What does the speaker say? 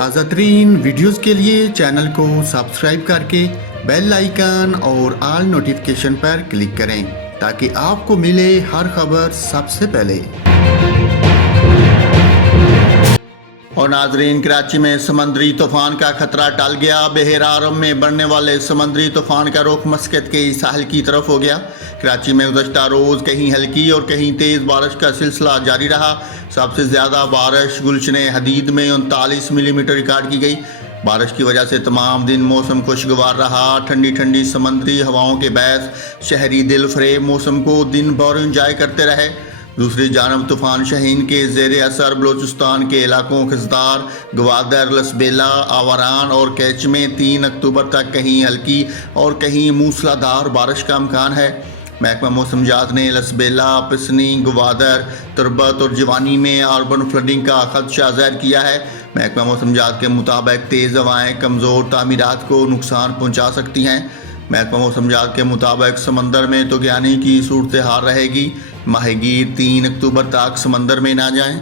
تازہ ترین ویڈیوز کے لیے چینل کو سبسکرائب کر کے بیل آئیکن اور آل نوٹیفیکیشن پر کلک کریں تاکہ آپ کو ملے ہر خبر سب سے پہلے۔ اور ناظرین، کراچی میں سمندری طوفان کا خطرہ ٹل گیا۔ بحیرہ احمر میں بڑھنے والے سمندری طوفان کا رخ مسقط کے ساحل کی طرف ہو گیا۔ کراچی میں گزشتہ روز کہیں ہلکی اور کہیں تیز بارش کا سلسلہ جاری رہا۔ سب سے زیادہ بارش گلشن حدید میں 39 ملی میٹر ریکارڈ کی گئی۔ بارش کی وجہ سے تمام دن موسم خوشگوار رہا۔ ٹھنڈی ٹھنڈی سمندری ہواؤں کے باعث شہری دل فریب موسم کو دن بھر انجوائے کرتے رہے۔ دوسری جانب طوفان شاہین کے زیر اثر بلوچستان کے علاقوں خزدار، گوادر، لسبیلا، آوران اور کیچ میں 3 اکتوبر تک کہیں ہلکی اور کہیں موسلادھار بارش کا امکان ہے۔ محکمہ موسمیات نے لسبیلا، پسنی، گوادر، تربت اور جوانی میں اربن فلڈنگ کا خدشہ ظاہر کیا ہے۔ محکمہ موسمیات کے مطابق تیز ہوائیں کمزور تعمیرات کو نقصان پہنچا سکتی ہیں۔ محکمہ موسمیات کے مطابق سمندر میں طغیانی کی صورتحال رہے گی۔ ماہی گیر 3 اکتوبر تک سمندر میں نہ جائیں۔